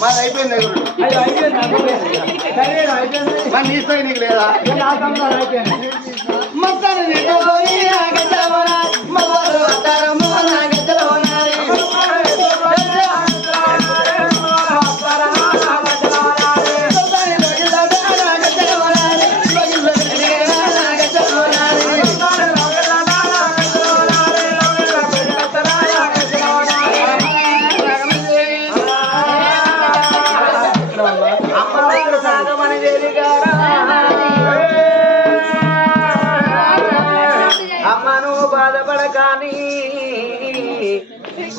మాది అయిపోయింది అయిపోయింది మరి నీ స్థాయి నీకు లేదా? మొత్తాన్ని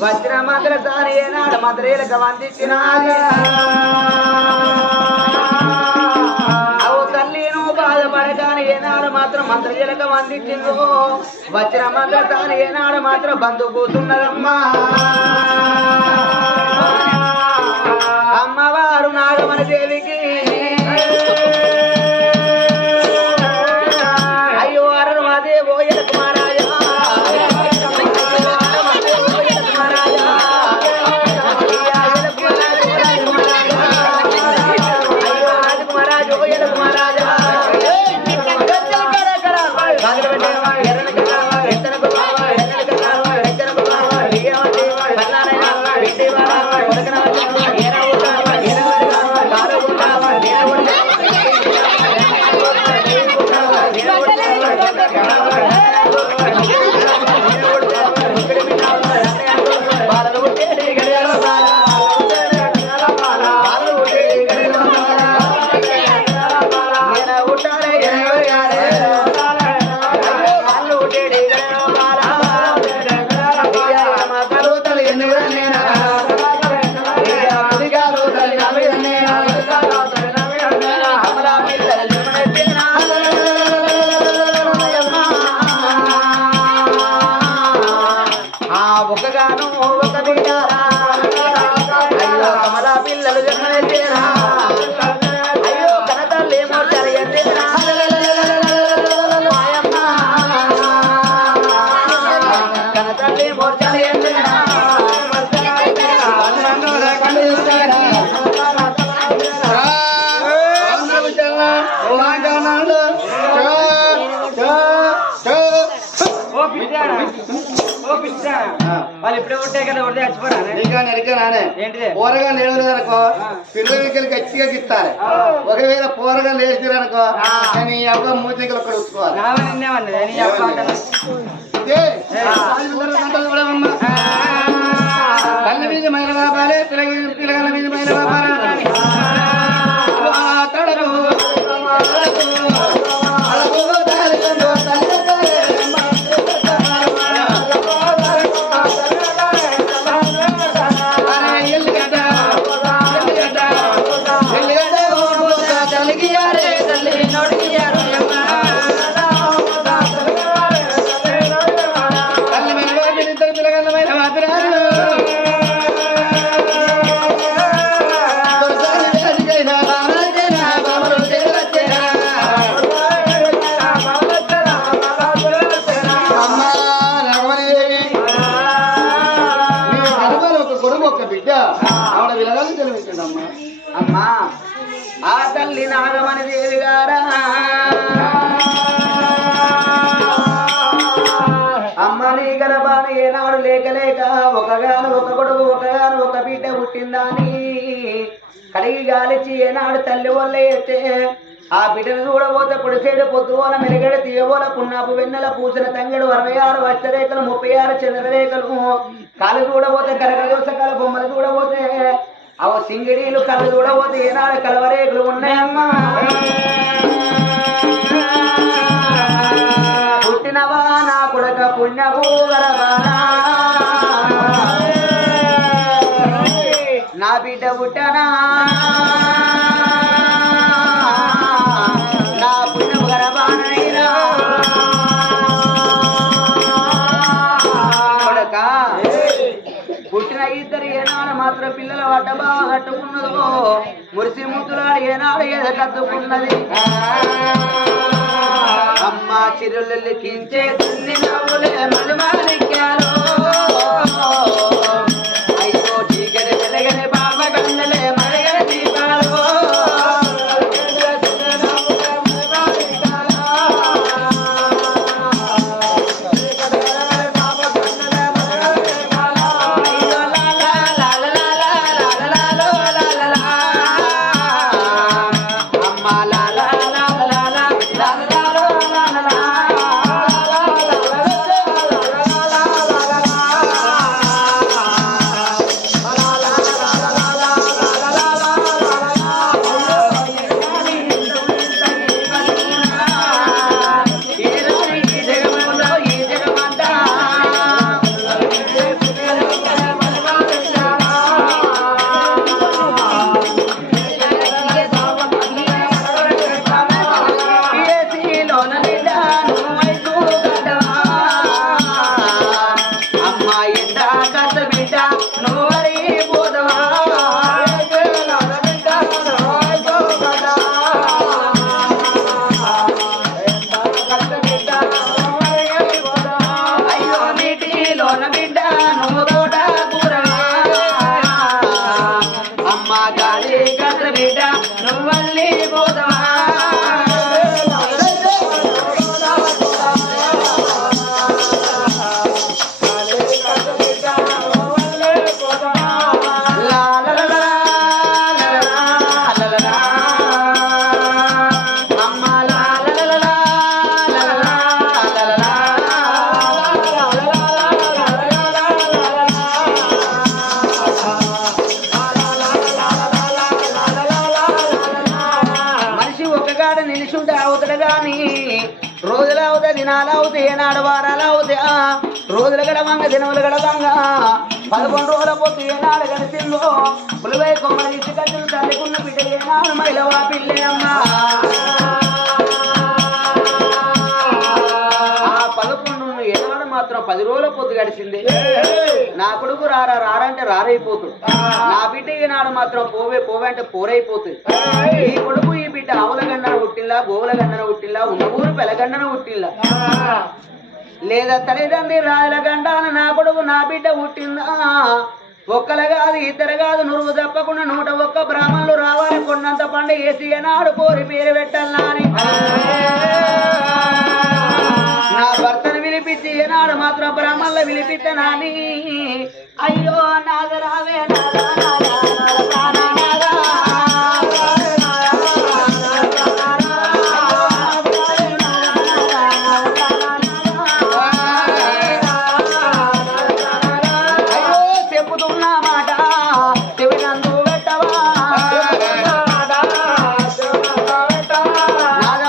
వచ్చిన మంత్ర సారి ఏనాడు మంత్రేలకు వందించినాది అవు తల్లి నువ్వు బాధపడకాని ఏనాడు మాత్రం మంత్రజలకు వందించిందో. వచ్చిన మంత్ర సారి ఏనాడు మాత్రం బంధు కూతున్నదమ్మా. అమ్మవారు నాగమణి దేవికి వాళ్ళు ఇప్పుడే కొట్టే కదా కొడితే చచ్చిపోరా ఏంటిది? పోరగా లేదనుకో పిల్లలకి గట్టిగా గిత్తాలి. ఒకవేళ పోరగా లేచిరనుకో కానీ అవ్వ మూతికలు ఒక్కడ ఉంచుకోవాలి నావని నిన్నేమన్నది నీ అమ్మ. కళ్ళ మీద మైల బాబాలే పిల్లగల మీద మైల బాబాలా కడిగి గాలిచి ఏనాడు తల్లి వల్ల ఎత్తే ఆ బిడ్డను చూడబోతే పొడిసేడు పొద్దుగోల మెరుగడ తీయబోల పున్నాపు వెన్నెల పూసిన తంగడు అరవై ఆరు వచ్చరేఖలు ముప్పై ఆరు చంద్రరేఖలు కాలు చూడబోతే కరకల బొమ్మలు చూడబోతే అవ సింగిడీలు కళ్ళు చూడబోతే ఏనాడు కలవరేకులు ఉన్నాయమ్మా పుట్టినవా నా కొడక పుణ్యభూగరవానా నా బిడ్డ పుట్టనా మాత్రం పిల్లల మురిసి ముద్దులాడు ఏనాడు ఎద కద్దుకున్నది అమ్మ చిరులు కించే తిన్ని నవ్వులే మలుమాలిక్కారు రోజులు అవుతాయి దినాలు అవుతాయి ఏనాడు వారాలు అవుతాయి రోజులు గడవంగ దినములు గడవంగ. పదకొండు రోజుల పొద్దు ఏనాడు గడిచిందో పులివై కొమ్మ తీసి కట్టిన తల్లికున్న బిడ్డ ఏనాడు మైలవా పిల్లే అమ్మా మాత్రం పది రోజుల పొద్దు గడిచింది. నా కొడుకు రారా రారంటే రారైపోతుంది. నా బిడ్డ ఈనాడు మాత్రం పోవే పోవే అంటే పోరైపోతుంది. ఈ కొడుకు ఈ బిడ్డ ఆవుల గండన పుట్టిల్లా గోవుల గండన పుట్టిల్లా ఉన్న ఊరు పెలగండన పుట్టిల్లా. లేదా తల్లిదండ్రి రాయల గండాన నా కొడుకు నా బిడ్డ పుట్టిందా? ఒక్కలు కాదు ఇద్దరు కాదు నువ్వు తప్పకుండా నూట ఒక్క బ్రాహ్మణులు రావాలి. కొన్నంత పండుగ వేసి ఏనాడు కోరి పేరు పెట్టాలా నాడు అయ్యో బ్రహ్మల్ల మాట అయ్యో నాగరావే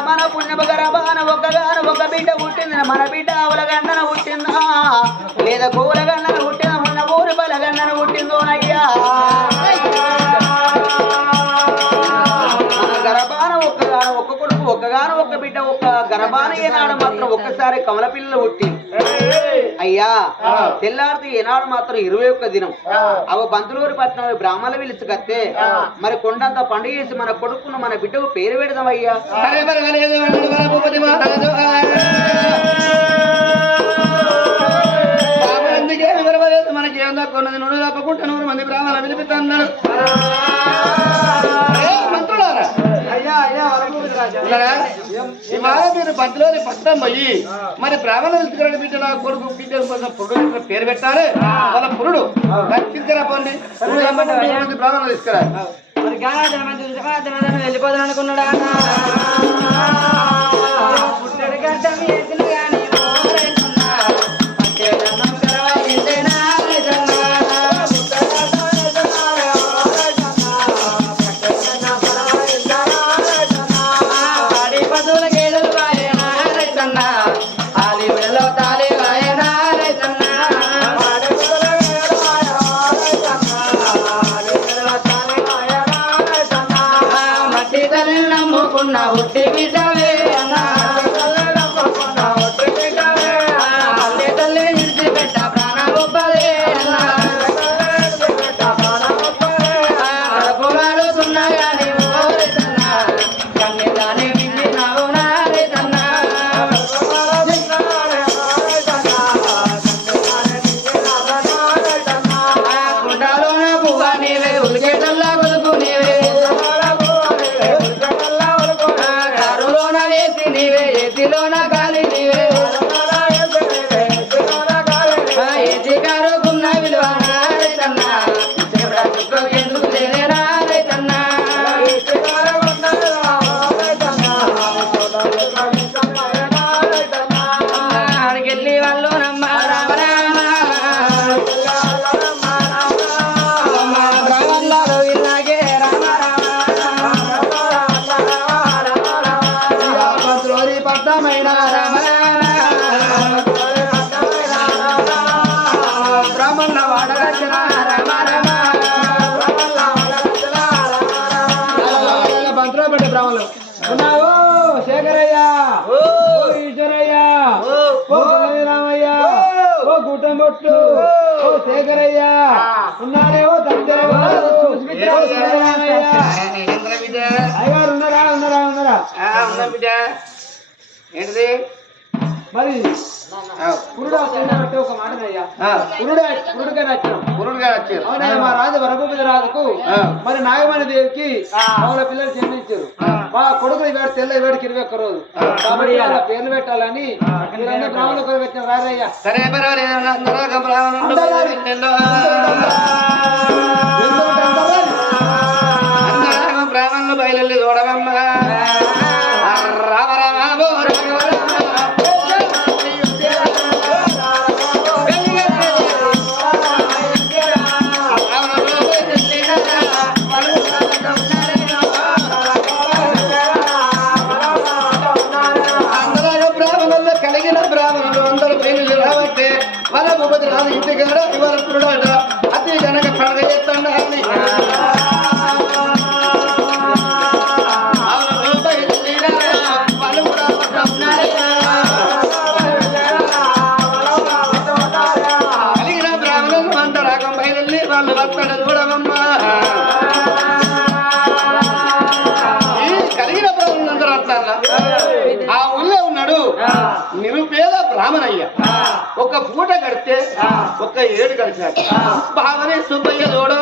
మన పుణ్యము గరబాన ఒక్కగాను ఒక బిడ్డ పుట్టింది పేద కూరగన్నను పుట్టిన ఉన్న ఊరు బలగన్నను పుట్టిందో అయ్యా మన గర్భాన ఒక్కగాను ఒక్క కొడుకు ఒక్కగాను ఒక్క బిడ్డ ఒక్క గర్భాన ఏనాడు మాత్రం ఒక్కసారి కమల పిల్లలు పుట్టి అయ్యా తెల్లారితే ఏనాడు మాత్రం ఇరవై ఒక్క దినం అవ బంతులూరి పట్నం బ్రాహ్మణ పిలిచి కత్తే మరి కొండంత పండుగ చేసి మన కొడుకును మన బిడ్డకు పేరు పెడదాం అయ్యా మనకి ఏం దక్కున్నది? నూనె తప్పకుండా నూరు మంది ప్రాణాలు వినిపిస్తున్నాడు మంత్రులారా? అయ్యా అయ్యా ఇవాళ మీరు పంతులోని పట్టం పోయి మరి బ్రాహ్మణులు తీసుకురండి బిడ్డ నా కొడుకు బిడ్డ కోసం పురుడు పేరు పెట్టాలి. వాళ్ళ పురుడు. తీసుకురా పోండి. పురుడు తీసుకురా. మరి వెళ్ళిపోదాం అనుకున్నాడా? బ్రాహ్మణ వాడగచ్చిన మంత్రులు పట్టే బ్రాహ్మణులు ఉన్నావు? శేఖరయ్య. ఓ. ఈశ్వరయ్య. ఓ. రామయ్య ఓ. గుట్టంబొట్టు ఓ. శేఖరయ్య. ఉన్నారే? ఓ తండ్రి అయ్యారు ఉన్నారా? ఉన్నారా? ఉన్నారా? ఏంటిది? మరి పురుడు అంటే ఒక మాట అయ్యా పురుడు పురుడుగా నచ్చాం గురుడుగా వచ్చారు అవునయ్య మా రాజు వరభూపతి రాజుకు మరి నాగమణి దేవికి వాళ్ళ పిల్లలు జన్మించారు. మా కొడుకులు ఇవాడు తెల్ల ఇవాడికి ఇరవై ఒక్క రోజు. కాబట్టి వాళ్ళ పేర్లు పెట్టాలని కొరకు వచ్చిన సరే బ్రాహ్మణులు బయలు చూడవమ్మ. ఏడు గడిచాడు బావనే సుబ్బయ్య చూడ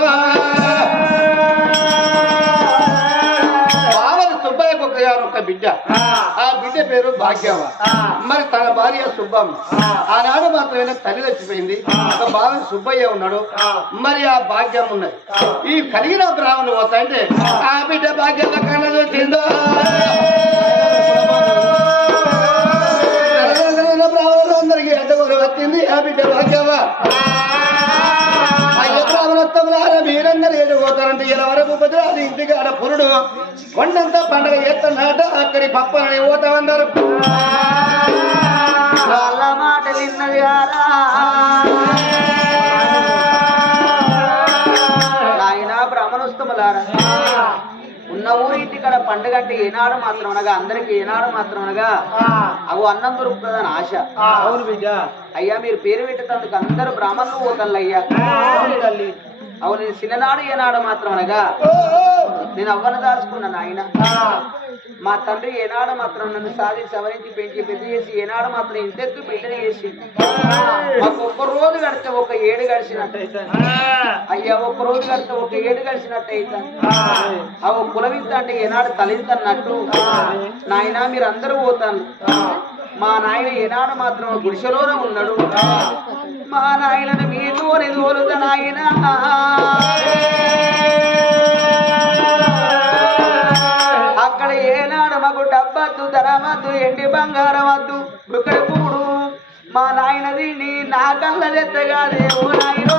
బావని సుబ్బయ్యకు ఒక ఒక బిడ్డ. ఆ. బిడ్డ పేరు భాగ్యమ్మ మరి తన భార్య సుబ్బమ్మ ఆనాడు మాత్రమే తల్లి చచ్చిపోయింది. ఒక బావని సుబ్బయ్య ఉన్నాడు. మరి ఆ భాగ్యం ఉన్నది. ఈ కలిగిన బ్రాహ్మణులు పోతాయంటే ఆ. బిడ్డ భాగ్యమ్మ కన్నది వచ్చిందో? ఎద్దగోలు ఆ బిడ్డ భాగ్యమ్మ మీరందరూ ఏడు పోతారంటే ఇలా వరకు ఉపద్రాది ఇంటికి ఆడ పురుడు కొండంతా పండగ ఎత్తనాట అక్కడి పప్పనని పోతామన్నారు. వాళ్ళ మాట విన్నది ఆయన నాయన ఉన్న ఊరింటి ఇక్కడ పండుగ అంటే ఏనాడు మాత్రం అనగా అందరికి ఏనాడు మాత్రం అనగా అవు అన్నం దొరుకుతుందని ఆశ. అవును బిడ్డ. అయ్యా మీరు పేరు పెట్టేందుకు అందరూ బ్రాహ్మణులు పోతాను అయ్యా తల్లి. అవు నేను చిన్ననాడు ఏనాడు మాత్రం అనగా నేను అవ్వను దాచుకున్నాను ఆయన మా తండ్రి ఏనాడు మాత్రం నన్ను సాధి సవరించి పెంచి పెద్ద చేసి ఏనాడు మాత్రం ఇంతెత్తు బిడ్డని చేసి మాకు ఒక్క రోజు గడితే ఒక ఏడు కలిసినట్టయితే అయ్యా ఒక్క రోజు గడితే ఒక ఏడు కలిసినట్టయితే ఆ కులవింత అంటే ఏనాడు తలింతన్నట్టు నాయన మీరు అందరూ పోతాను. మా నాయన ఏనాడు మాత్రం గుడిసెలోనే ఉన్నాడు. మా నాయనను మీరు తోలుత నాయన. వద్దు ధర వద్దు ఎండి బంగారం వద్దు. ఇక్కడ కూడు మా నాయనది నీ నా కళ్ళ తెత్తగాదే ఓ నాయనో.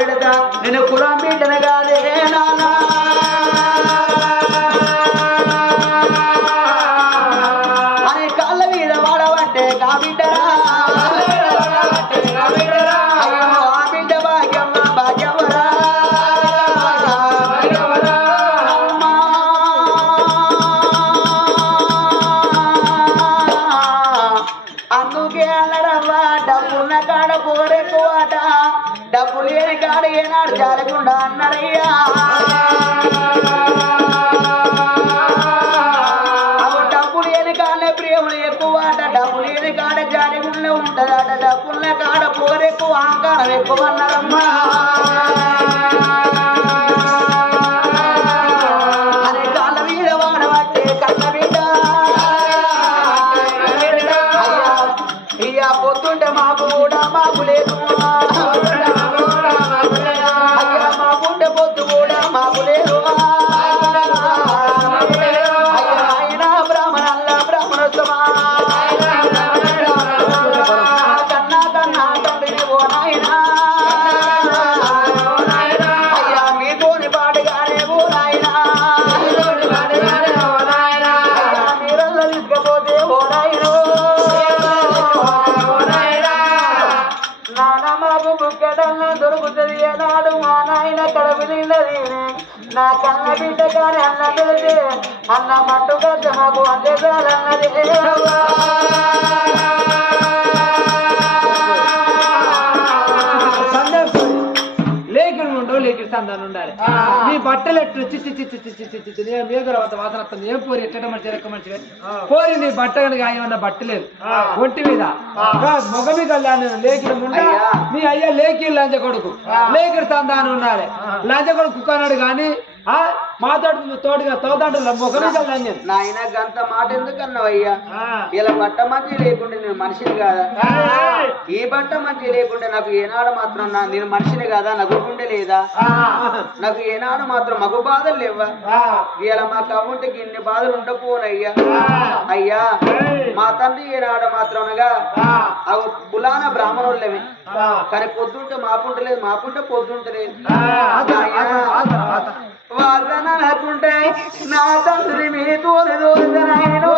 కడపులో నేను కులం బిడ్డను కాదే కాళ్ళ మీద వాడబట్టే కా అందుకే అన్నడమ్మా డబ్బున్న కాడ పోరెక్కువాట డబ్బు లేని కాడ ఏనాడు జారకుండా అన్నారయ్యా. అవు డబ్బు లేని కాడనే ప్రేమలు ఎక్కువాట డబ్బు లేని కాడ జారకుండా ఉంటదట డబ్బున్న కాడ పోరెక్కువ అహంకారం ఎక్కువ అన్నారమ్మా అన్న సందాన్ని ఉండాలి నీ బట్టలు ఎట్లు చిచ్చి చిచ్చి చిచ్చి చిచ్చి చిచ్చి నేను మీద తర్వాత వాసన వస్తుంది ఏం పోరి ఎట్ట మంచి రెక్క మంచిగా పోరి నీ బట్ట కనుక ఏమన్నా బట్టలేదు ఒంటి మీద మొగ మీద ముండ అయ్యా. నీ అయ్యా లేకి లంచ కొడుకు లేకిడు సందాన్ని ఉండాలి లంచ కొడుకు కుక్కన్నాడు కానీ ఆ మాతోడు తోడుగా తోదండు మొగ మీద లంచం నాయన గంత మాట ఎందుకు అన్నవయ్యా? ఇలా బట్ట మంచి లేకుండా నేను మనిషిని కాదా? ఈ బట్ట మంచి లేకుండా నాకు ఏనాడు మాత్రం నేను మనిషిని కాదా? నవ్వుకుంటే లేదా? నాకు ఏనాడు మాత్రం మగ బాధలు లేవా ఇలా మా కమ్ముంటికి ఇన్ని బాధలు ఉండకపోనయ్యా అయ్యా మా తండ్రి ఏనాడు మాత్రం అనగా అవి పులాన బ్రాహ్మణులవి. కానీ పొద్దుంటే మాపుంటలేదు మాపుంటే పొద్దుంటలేదు. వాదన నాకుంటే నా తండ్రి మీ తోలి దోదనాయను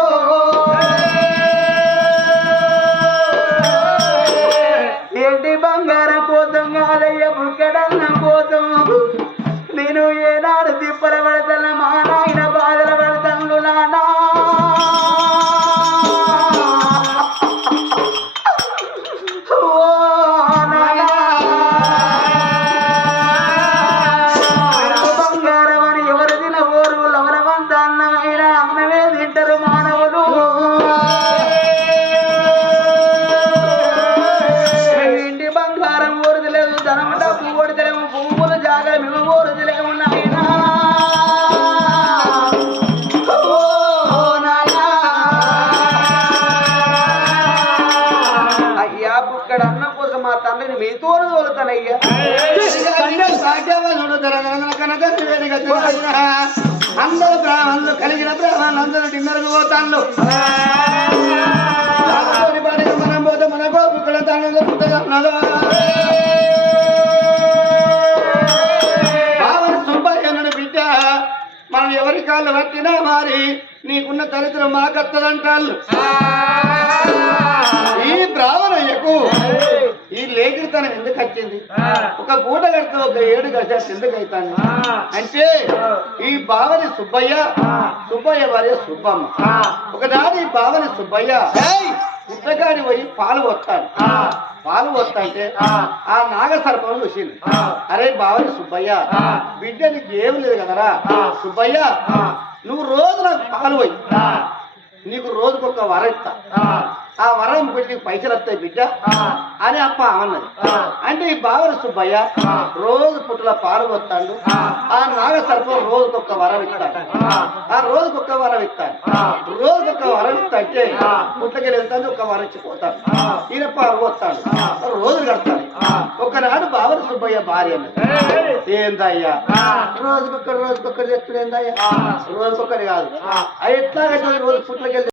ఏంటి బంగారం కోసం కాదయ్య బుక్కడన్న కోసం? నేను ఏనాడు తిప్పల మాన తోలుతానయ్యా అందరూ బ్రాహ్మణులు కలిగిన బ్రాహ్మణులు అందరూ డిన్నర్కి పోతాను మనం పోతే మన గోపుకుల తండ్రులు బావని బిడ్డ మనం ఎవరి కాళ్ళు పట్టినా మారి నీకున్న దరిద్రం మాకత్తదంటాళ్ళు. ఈ బ్రాహ్మణయ్యకు ఈ లేఖితనం ఎందుకు వచ్చింది? ఒక గూట కడితే ఒక ఏడు గజాలు ఎందుకు అవుతాను అంటే ఈ బావని సుబ్బయ్య సుబ్బయ్య భార్య సుబ్బమ్మ. ఒకనాడు ఈ బావని సుబ్బయ్య పుట్టగాని పోయి పాలు వస్తాడు. పాలు వస్తాంటే ఆ. నాగ సర్పం చూసింది. అరే బావని సుబ్బయ్య బిడ్డ నీకు ఏం లేదు కదరా? సుబ్బయ్య నువ్వు రోజు నాకు పాలు పోయి నీకు రోజుకొక వరం ఇస్తా. ఆ వరం పెట్టి పైసలు వస్తాయి బిడ్డ. అని అప్ప అన్నది. అంటే ఈ బావన సుబ్బయ్య రోజు పుట్టల పాలు వస్తాడు ఆ. నాగ సర్పం రోజుకొక వరం ఇస్తాడు. ఆ. రోజుకొక వరం ఇస్తాడు. రోజుకొక వరం ఇస్తా అంటే పుట్టకెళ్ళి వెళ్తాను ఒక వరం ఇచ్చిపోతాడు ఈయన పాలు వస్తాడు రోజు కడతాడు. ఒకనాడు బావన సుబ్బయ్య భార్య అన్నది. ఏందయ్యా? రోజుకొక్కరు రోజుకొక్కరు చెప్తుంది ఏందయ్యా? రోజుకొక్కరు కాదు. అది ఎట్లా రోజు పుట్టకెళ్ళి